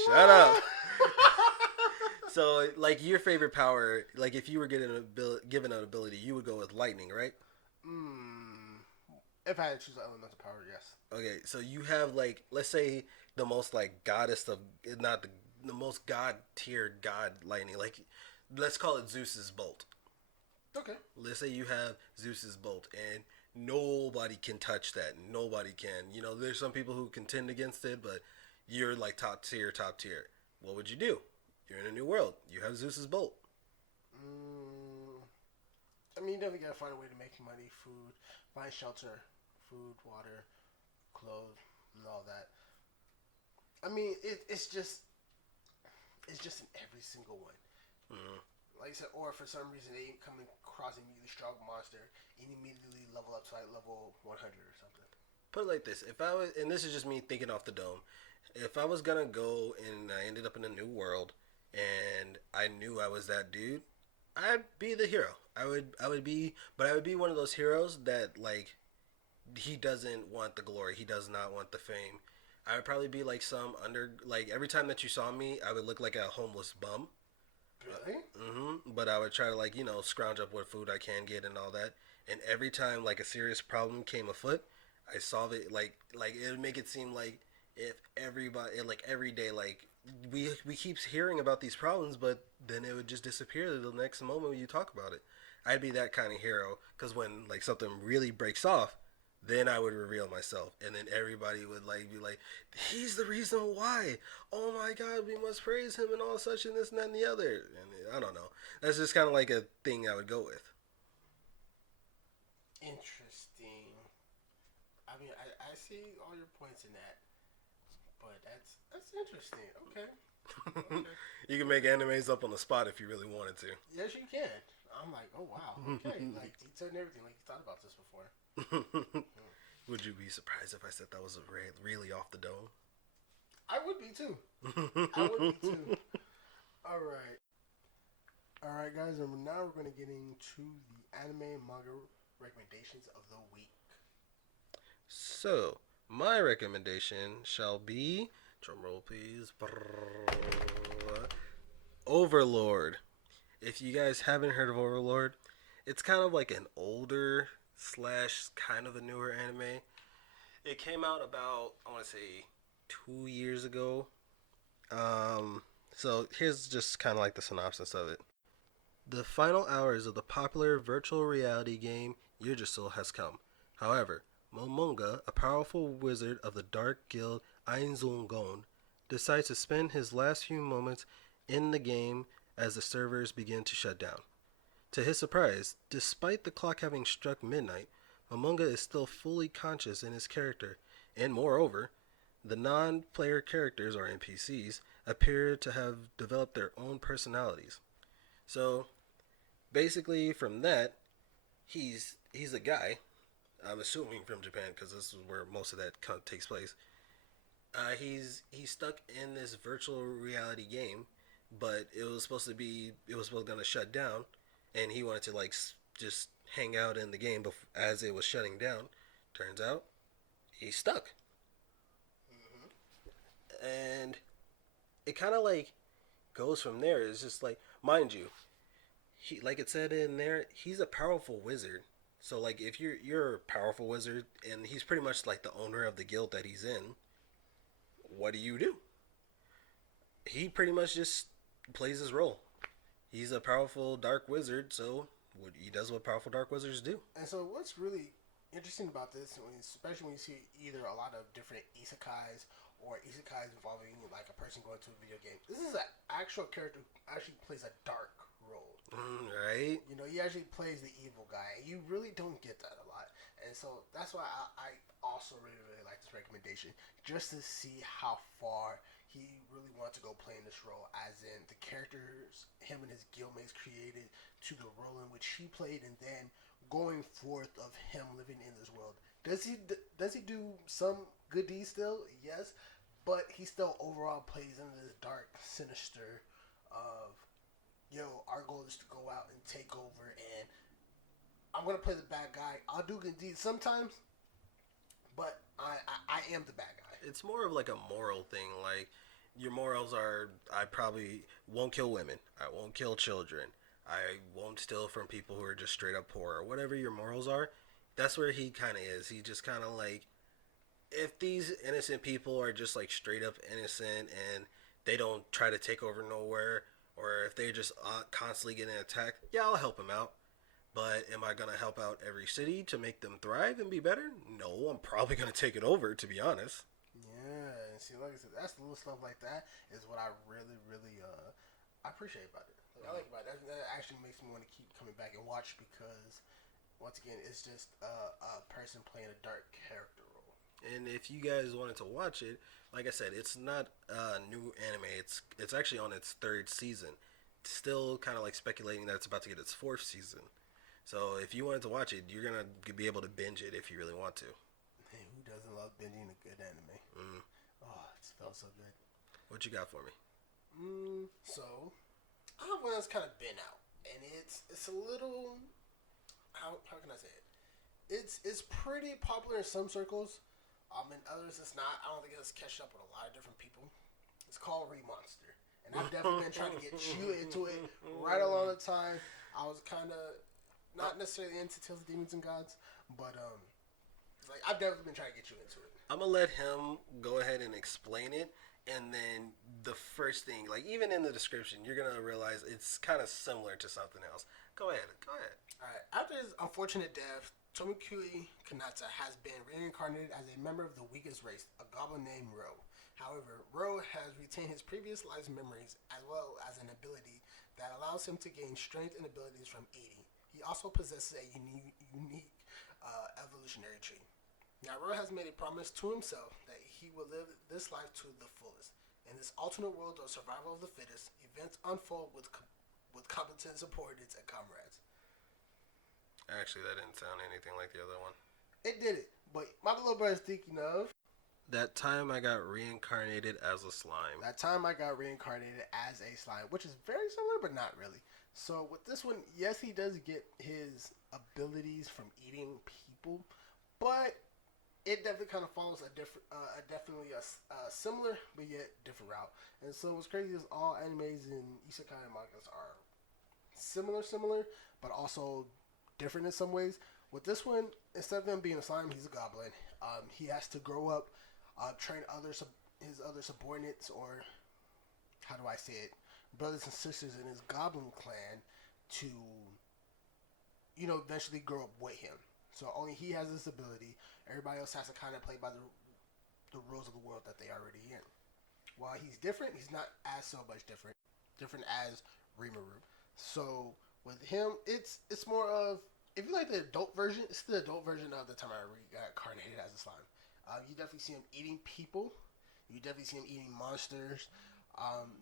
Shut up. So, like, your favorite power, like, if you were given an ability, you would go with lightning, right? If I had to choose an elemental power, yes. Okay, so you have, like, let's say the most, like, goddess of, not the most god-tier god lightning. Like, let's call it Zeus's bolt. Okay. Let's say you have Zeus's bolt, and nobody can touch that. Nobody can. You know, there's some people who contend against it, but you're, like, top tier. What would you do? You're in a new world. You have Zeus's bolt. I mean, you definitely gotta find a way to make money, food, find shelter, food, water, clothes, and all that. I mean, it's just in every single one. Like I said, or for some reason they come across an immediately strong monster and immediately level up to like level 100 or something. Put it like this: if I was, and this is just me thinking off the dome, if I was gonna go and I ended up in a new world and I knew I was that dude, I'd be the hero. I would be one of those heroes that, like, he doesn't want the glory. He does not want the fame. I would probably be like like, every time that you saw me, I would look like a homeless bum. Really? But I would try to, like, you know, scrounge up what food I can get and all that. And every time, like, a serious problem came afoot, I solve it. Like it would make it seem like if everybody, like, every day, like, we keep hearing about these problems, but then it would just disappear the next moment you talk about it. I'd be that kind of hero, because when, like, something really breaks off, then I would reveal myself, and then everybody would, like, be like, he's the reason why. Oh my God, we must praise him and all such and this and that and the other. And I don't know. That's just kind of like a thing I would go with. Interesting. I mean, I see all your points in that, but that's interesting. Okay. You can make animes up on the spot if you really wanted to. Yes, you can. I'm like, oh wow, okay, like detail and everything. Like you thought about this before. Would you be surprised if I said that was really off the dome? I would be too. All right, guys, and now we're going to get into the anime and manga recommendations of the week. So, my recommendation shall be, drumroll please, Overlord. If you guys haven't heard of Overlord, it's kind of like an older / kind of a newer anime. It came out about, I want to say, 2 years ago. So here's just kind of like the synopsis of it. The final hours of the popular virtual reality game Xyerci has come. However, Momonga, a powerful wizard of the Dark Guild Ainzulgon, decides to spend his last few moments in the game as the servers begin to shut down. To his surprise, despite the clock having struck midnight, Momonga is still fully conscious in his character, and moreover, the non player characters, or NPCs, appear to have developed their own personalities. So, basically, from that, he's a guy. I'm assuming from Japan because this is where most of that takes place. He's stuck in this virtual reality game, but it was supposed to shut down, and he wanted to like just hang out in the game as it was shutting down. Turns out he's stuck, and it kind of like goes from there. It's just like, mind you, he like it said in there, he's a powerful wizard. So like if you're a powerful wizard and he's pretty much like the owner of the guild that he's in, what do? He pretty much just plays his role. He's a powerful dark wizard, so he does what powerful dark wizards do. And so, what's really interesting about this, especially when you see either a lot of different isekais or isekais involving like a person going to a video game, this is an actual character who actually plays a dark role. Right? You know, he actually plays the evil guy. You really don't get that a lot. And so that's why I also really, really like this recommendation, just to see how far he really wanted to go play in this role, as in the characters him and his guildmates created, to the role in which he played, and then going forth of him living in this world. Does he do some good deeds still? Yes, but he still overall plays into this dark, sinister of, our goal is to go out and take over, and I'm gonna play the bad guy. I'll do good deeds sometimes, but I am the bad guy. It's more of like a moral thing. Like, your morals are, I probably won't kill women. I won't kill children. I won't steal from people who are just straight up poor, or whatever your morals are. That's where he kind of is. He just kind of like, if these innocent people are just like straight up innocent and they don't try to take over nowhere, or if they're just constantly getting attacked, yeah, I'll help them out. But am I going to help out every city to make them thrive and be better? No, I'm probably going to take it over, to be honest. Yeah, and see, like I said, that's the little stuff like that is what I really, really I appreciate about it. Like, I like about it. That actually makes me want to keep coming back and watch, because, once again, it's just a person playing a dark character role. And if you guys wanted to watch it, like I said, it's not a new anime. It's actually on its third season. Still kind of like speculating that it's about to get its fourth season. So if you wanted to watch it, you're gonna be able to binge it if you really want to. Hey, who doesn't love binging a good anime? Oh, it felt so good. What you got for me? So I have one that's kind of been out, and it's a little, how can I say it? It's pretty popular in some circles. In others, it's not. I don't think it's catching up with a lot of different people. It's called Remonster, and I've definitely been trying to get you into it right along the time. I was kind of not necessarily into Tales of Demons and Gods, but like, I've definitely been trying to get you into it. I'm gonna let him go ahead and explain it, and then the first thing, like even in the description, you're gonna realize it's kind of similar to something else. Go ahead. All right. After his unfortunate death, Tomikui Kanata has been reincarnated as a member of the weakest race, a goblin named Ro. However, Ro has retained his previous life's memories as well as an ability that allows him to gain strength and abilities from eating. He also possesses a unique evolutionary tree. Now, Ro has made a promise to himself that he will live this life to the fullest. In this alternate world of survival of the fittest, events unfold with competent subordinates and comrades. Actually, that didn't sound anything like the other one. It did it, but my little brother's thinking of that time I got reincarnated as a slime. That time I got reincarnated as a slime, which is very similar, but not really. So with this one, yes, he does get his abilities from eating people, but it definitely kind of follows a different, definitely a similar but yet different route. And so what's crazy is all animes and isekai and mangas are similar, but also different in some ways. With this one, instead of him being a slime, he's a goblin. He has to grow up, train his other subordinates, or how do I say it, brothers and sisters in his goblin clan to, eventually grow up with him. So only he has this ability. Everybody else has to kind of play by the rules of the world that they already in. While he's different, he's not as so much different. Different as Rimuru. So with him, it's more of, if you like the adult version, it's the adult version of the time I reincarnated as a slime. You definitely see him eating people. You definitely see him eating monsters. Um,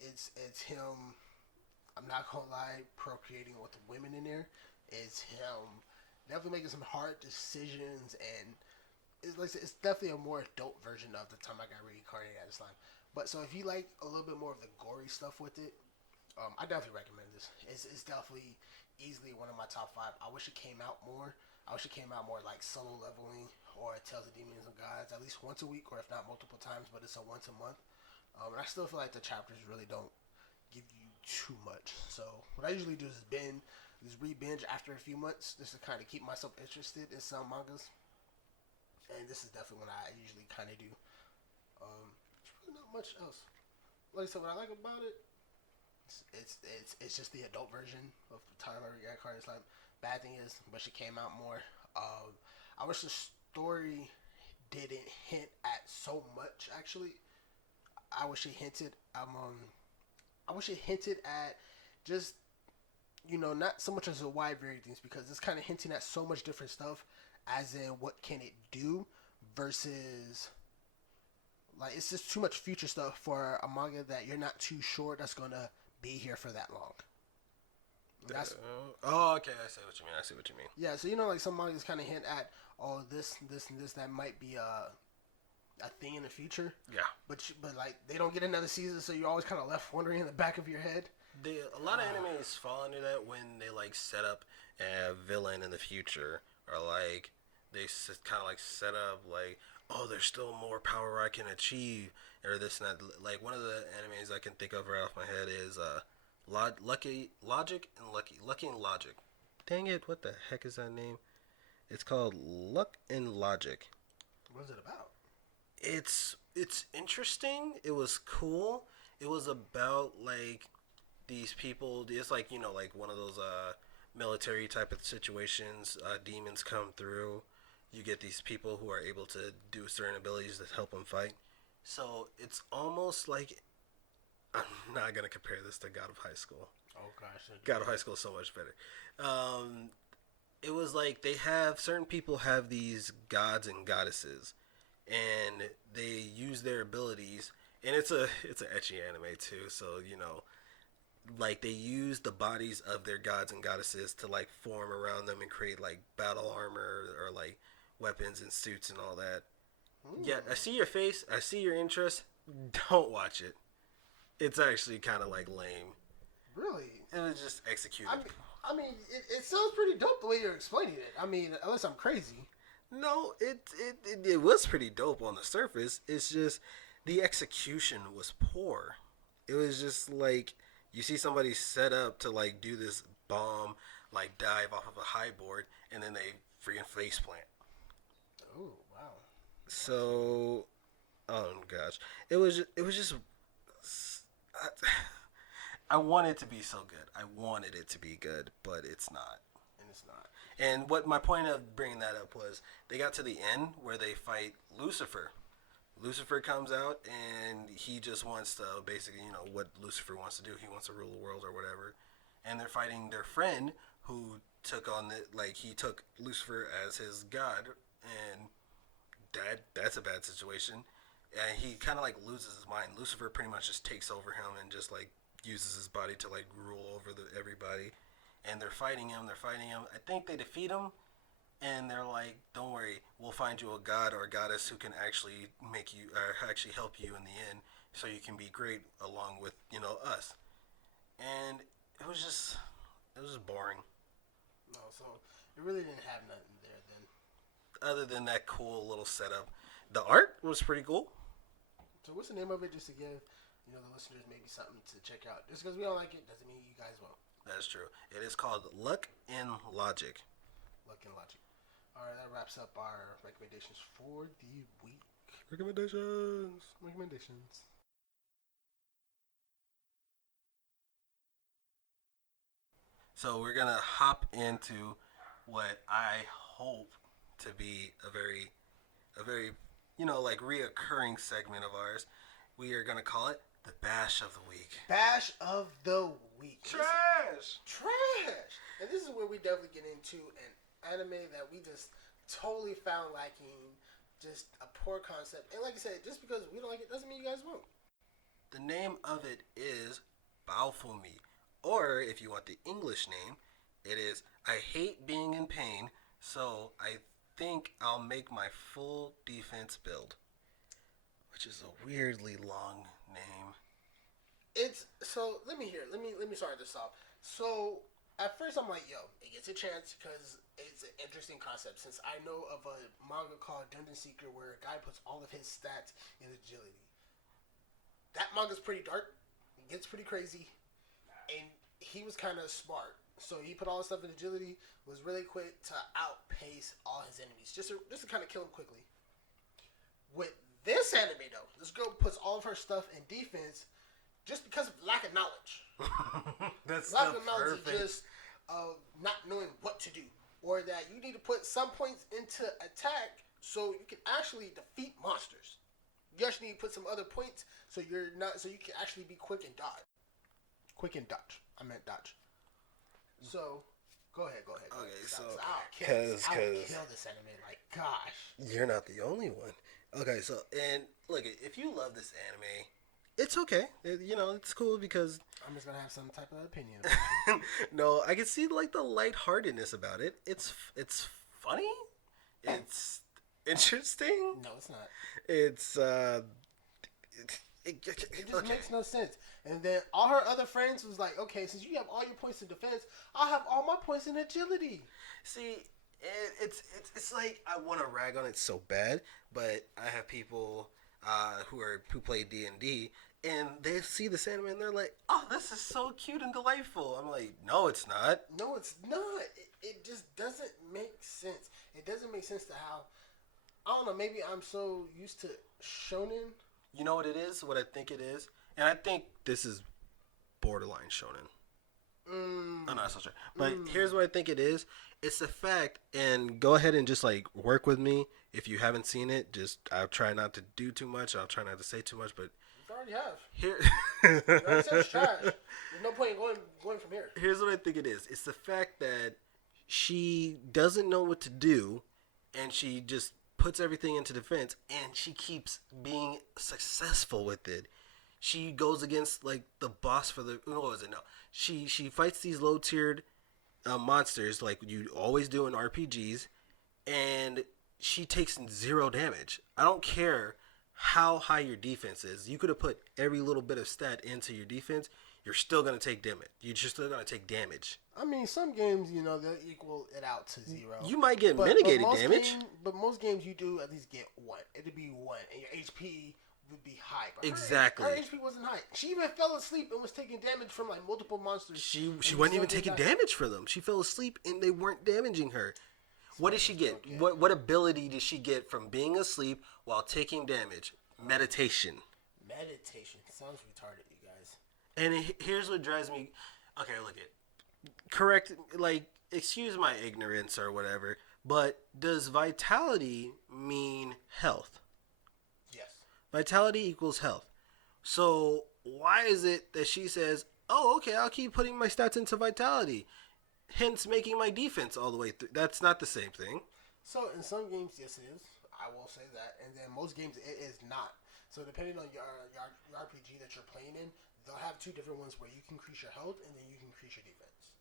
it's him. I'm not gonna lie, procreating with women in there. It's him definitely making some hard decisions, and it's definitely a more adult version of the time I got reincarnated as a slime. But so if you like a little bit more of the gory stuff with it, I definitely recommend this. It's definitely easily one of my top 5. I wish it came out more. I wish it came out more like solo leveling or Tales of Demons and Gods at least once a week, or if not multiple times. But it's a once a month, and I still feel like the chapters really don't give you too much. So what I usually do is re-binge after a few months just to kind of keep myself interested in some mangas. And this is definitely what I usually kind of do. There's really not much else. Like I said, what I like about it, it's just the adult version of the time I got Cardi Slime. Bad thing is, but she came out more. I wish the story didn't hint at so much. Actually, I wish it hinted. I wish it hinted at just, not so much as a wide variety of things, because it's kind of hinting at so much different stuff, as in what can it do versus, like, it's just too much future stuff for a manga that you're not too sure that's gonna be here for that long. Okay, I see what you mean. Yeah, so like some mangas kind of hint at, oh, this, and this that might be a thing in the future. Yeah. But like they don't get another season, so you're always kind of left wondering in the back of your head. A lot of animes fall into that when they like set up a villain in the future, or like they kind of like set up like, oh, there's still more power I can achieve, or this and that. Like one of the animes I can think of right off my head is Lucky and Logic. Dang it! What the heck is that name? It's called Luck and Logic. What is it about? It's interesting. It was cool. It was about like these people. It's like like one of those military type of situations. Demons come through. You get these people who are able to do certain abilities that help them fight. So it's almost like, I'm not gonna compare this to God of High School. Oh gosh, God of High School is so much better. It was like certain people have these gods and goddesses, and they use their abilities, and it's a ecchi anime too, so like they use the bodies of their gods and goddesses to like form around them and create like battle armor or like weapons and suits and all that. Yeah, I see your face, I see your interest. Don't watch it. It's actually kind of like lame. Really? It was just executed. I mean, it sounds pretty dope the way you're explaining it. I mean, unless I'm crazy. No, it was pretty dope on the surface. It's just the execution was poor. It was just like you see somebody set up to like do this bomb, like dive off of a high board, and then they freaking face plant. Oh wow! So, oh gosh, it was just. I want it to be so good. I wanted it to be good, but it's not. And it's not. And what my point of bringing that up was, they got to the end where they fight Lucifer. Lucifer comes out and he just wants to basically, what Lucifer wants to do. He wants to rule the world or whatever. And they're fighting their friend who took on he took Lucifer as his god, and that's a bad situation. And he kind of like loses his mind. Lucifer pretty much just takes over him and just like uses his body to like rule over everybody. And they're fighting him. I think they defeat him, and they're like, "Don't worry, we'll find you a god or a goddess who can actually make you, or actually help you in the end, so you can be great along with us." And it was just boring. No, so it really didn't have nothing there then. Other than that cool little setup, the art was pretty cool. So what's the name of it, just to give the listeners maybe something to check out? Just because we don't like it doesn't mean you guys won't. That's true. It is called Luck and Logic. Luck and Logic. All right, that wraps up our recommendations for the week. Recommendations. So we're gonna hop into what I hope to be a very, like reoccurring segment of ours, we are gonna call it the Bash of the Week. Bash of the Week. Trash. And this is where we definitely get into an anime that we just totally found lacking, just a poor concept. And like I said, just because we don't like it doesn't mean you guys won't. The name of it is Baofumi, or if you want the English name, it is I Hate Being in Pain, so I think I'll make my full defense build, which is a weirdly long name. It's so. Let me start this off. So at first I'm like, yo, it gets a chance because it's an interesting concept. Since I know of a manga called Dungeon Seeker where a guy puts all of his stats in agility. That manga's pretty dark. It gets pretty crazy, and he was kind of smart. So he put all his stuff in agility. Was really quick to outpace all his enemies, just to kind of kill him quickly. With this anime though, this girl puts all of her stuff in defense. Just because of lack of knowledge. That's lack of knowledge perfect. is just not knowing what to do. Or that you need to put some points into attack so you can actually defeat monsters. You actually need to put some other points so you can actually be quick and dodge. Quick and dodge. I meant dodge. So, go ahead. Okay, so I'll kill this anime. Like, gosh. You're not the only one. Okay, so, and look, if you love this anime, it's okay. It's cool because I'm just gonna have some type of opinion. no, I can see like the lightheartedness about it. It's funny. It's interesting. No, it's not. It's It just makes no sense. And then all her other friends was like, okay, since you have all your points in defense, I'll have all my points in agility. See, it's like I want to rag on it so bad, but I have people who play D&D, and they see this anime and they're like, oh, this is so cute and delightful. I'm like, no, it's not. No, it's not. It just doesn't make sense. It doesn't make sense to how, I don't know, maybe I'm so used to shonen. You know what it is? What I think it is? And I think this is borderline shonen. I'm not so sure. But here's what I think it is. It's the fact, and go ahead and just like work with me. If you haven't seen it, I'll try not to do too much. I'll try not to say too much, but You already have. here You already said it's trash. There's no point in going from here. here's what I think it is. It's the fact that she doesn't know what to do, and she just puts everything into defense, and she keeps being successful with it. She goes against like the boss for the what was it? No, she fights these low tiered monsters like you always do in RPGs, and she takes 0 damage. I don't care how high your defense is. You could have put every little bit of stat into your defense. You're still gonna take damage. You're just still gonna take damage. I mean, some games, they'll equal it out to 0. You might get mitigated damage. But most games, you do at least get 1. It'd be 1, and your HP would be high. But Exactly. Her HP wasn't high. She even fell asleep and was taking damage from like multiple monsters. She wasn't even taking damage for them. She fell asleep and they weren't damaging her. What did she get? What ability did she get from being asleep while taking damage? Meditation. Meditation sounds retarded, you guys. And here's what drives me. Okay, look it. Correct. Like, excuse my ignorance or whatever. But does vitality mean health? Yes. Vitality equals health. So why is it that she says, "Oh, okay, I'll keep putting my stats into vitality," hence making my defense all the way through? That's not the same thing. So in some games, yes, it is. I will say that. And then most games, it is not. So depending on your RPG that you're playing in, they'll have 2 different ones where you can increase your health and then you can increase your defense.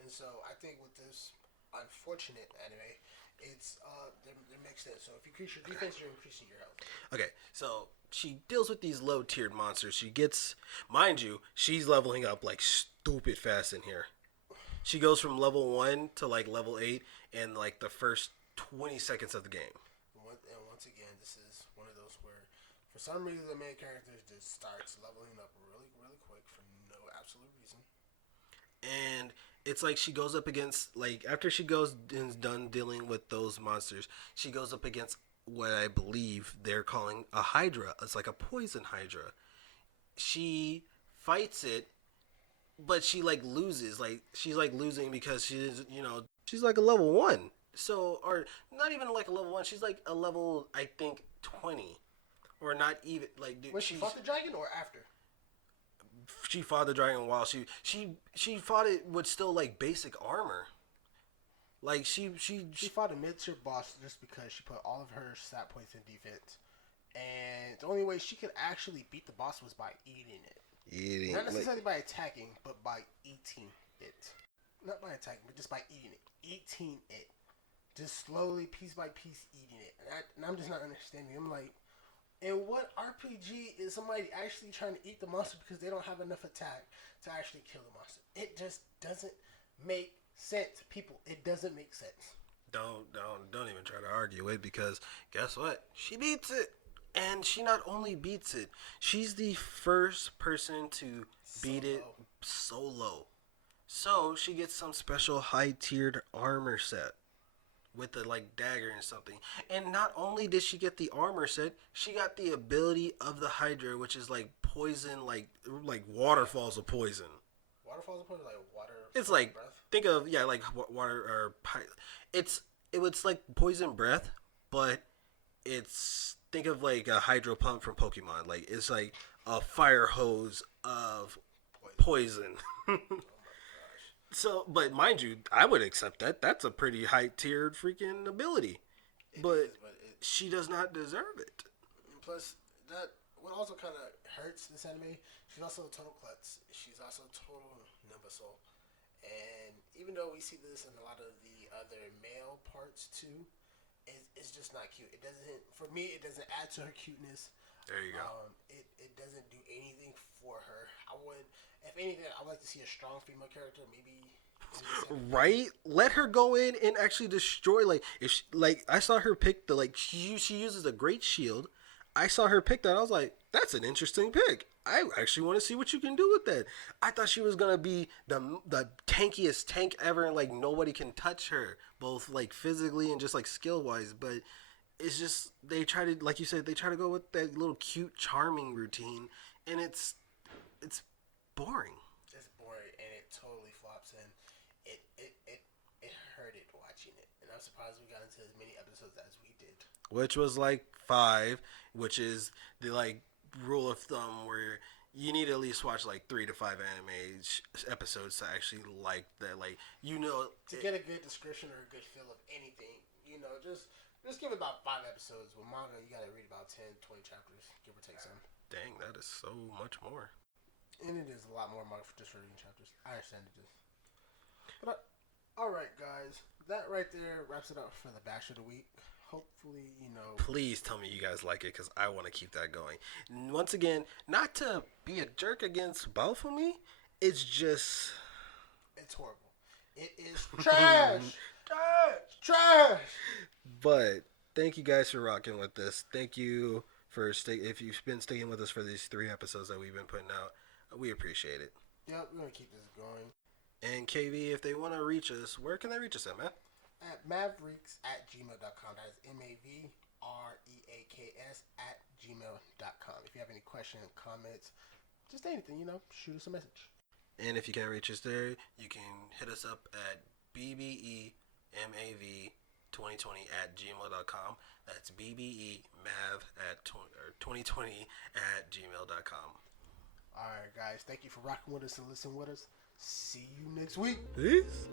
And so I think with this unfortunate anime, it's they're mixed in. So if you increase your defense, you're increasing your health. Okay, so she deals with these low-tiered monsters. She gets, mind you, she's leveling up like stupid fast in here. She goes from level 1 to like level 8 in like the first 20 seconds of the game. And once again, this is one of those where, for some reason, the main character just starts leveling up really, really quick for no absolute reason. And it's like she goes up against, like, after she goes and is done dealing with those monsters, she goes up against what I believe they're calling a Hydra. It's like a poison Hydra. She fights it, but she, like, loses. Like, she's, like, losing because she's, she's, like, a level 1. So, or not even, like, a level 1. She's, like, a level, I think, 20. or not even like. Dude, When she fought the dragon or after? She fought the dragon while she fought it with still like basic armor. Like she fought a mid-tier boss just because she put all of her stat points in defense, and the only way she could actually beat the boss was by eating it. Not necessarily by attacking, but by eating it. Not by attacking, but just by eating it. Eating it. Just slowly, piece by piece, eating it. And I'm just not understanding. I'm like, in what RPG is somebody actually trying to eat the monster because they don't have enough attack to actually kill the monster? It just doesn't make sense, people. It doesn't make sense. Don't even try to argue it, because guess what? She beats it. And she not only beats it, she's the first person to beat it solo. So she gets some special high-tiered armor set with the like dagger and something. And not only did she get the armor set, she got the ability of the Hydra, which is like poison, like waterfalls of poison. Waterfalls of poison, like water. It's like breath? Think of like water or it's like poison breath, but it's think of like a hydro pump from Pokemon. Like it's like a fire hose of poison. Oh my gosh. So, but mind you, I would accept that. That's a pretty high tiered freaking ability. But she does not deserve it. Plus, that what also kind of hurts this anime. She's also a total klutz. She's also a total Nimbusol. And even though we see this in a lot of the other male parts too, it's just not cute. It doesn't, for me, it doesn't add to her cuteness. There you go. It doesn't do anything for her. I would, if anything, I would like to see a strong female character. Maybe. Right? Let her go in and actually destroy. Like if she, like I saw her pick the like she uses a great shield. I saw her pick that. I was like, that's an interesting pick. I actually want to see what you can do with that. I thought she was gonna be the tankiest tank ever, and like nobody can touch her, both like physically and just like skill wise. But it's just they try to, like you said, they try to go with that little cute, charming routine, and it's boring. It's boring, and it totally flops, and it hurted watching it. And I'm surprised we got into as many episodes as we did. Which was like 5, which is the like rule of thumb where you need to at least watch like 3 to 5 anime episodes to actually like that, like to get a good description or a good feel of anything. Just give it about 5 episodes. With manga, you gotta read about 10, 20 chapters, give or take some. Dang, that is so much more. And it is a lot more manga just for reading chapters. I understand it is. But all right, guys, that right there wraps it up for the Bash of the Week. Hopefully, Please tell me you guys like it, because I want to keep that going. Once again, not to be a jerk against both of me, it's just... It's horrible. It is trash! Trash! But thank you guys for rocking with this. Thank you for if you've been sticking with us for these 3 episodes that we've been putting out. We appreciate it. Yep, we're going to keep this going. And KV, if they want to reach us, where can they reach us at, man? At mavreaks@gmail.com. That is MAVREAKS@gmail.com. If you have any questions, comments, just anything, shoot us a message. And if you can't reach us there, you can hit us up at BBEMAV2020@gmail.com. That's BBEMAV2020@gmail.com. Alright, guys. Thank you for rocking with us and listening with us. See you next week. Peace.